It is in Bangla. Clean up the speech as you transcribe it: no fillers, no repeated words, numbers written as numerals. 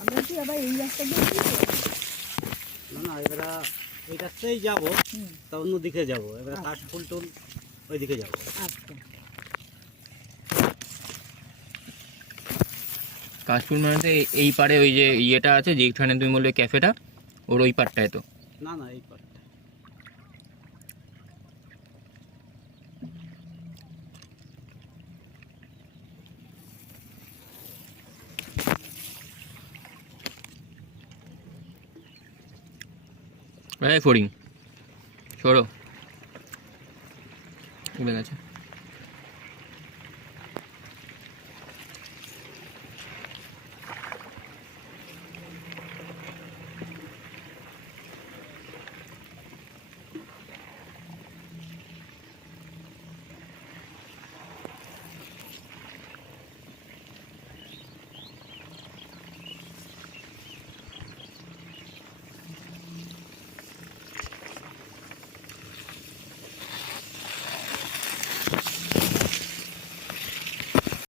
আমরা কি আবার এই রাস্তা দিয়ে না না, এবার এই রাস্তায় যাবো, তা অন্যদিকে যাবো, এবার কাশফুল টুল ওইদিকে যাবো। আচ্ছা, কাশফুল মানে তো এই পারে ওই যে ইয়েটা আছে যেখানে তুমি বললে ক্যাফেটা, ওর ওই পারটায় তো। না না, এই পাটটা। ফড়িং সরো উড়ে গেছে।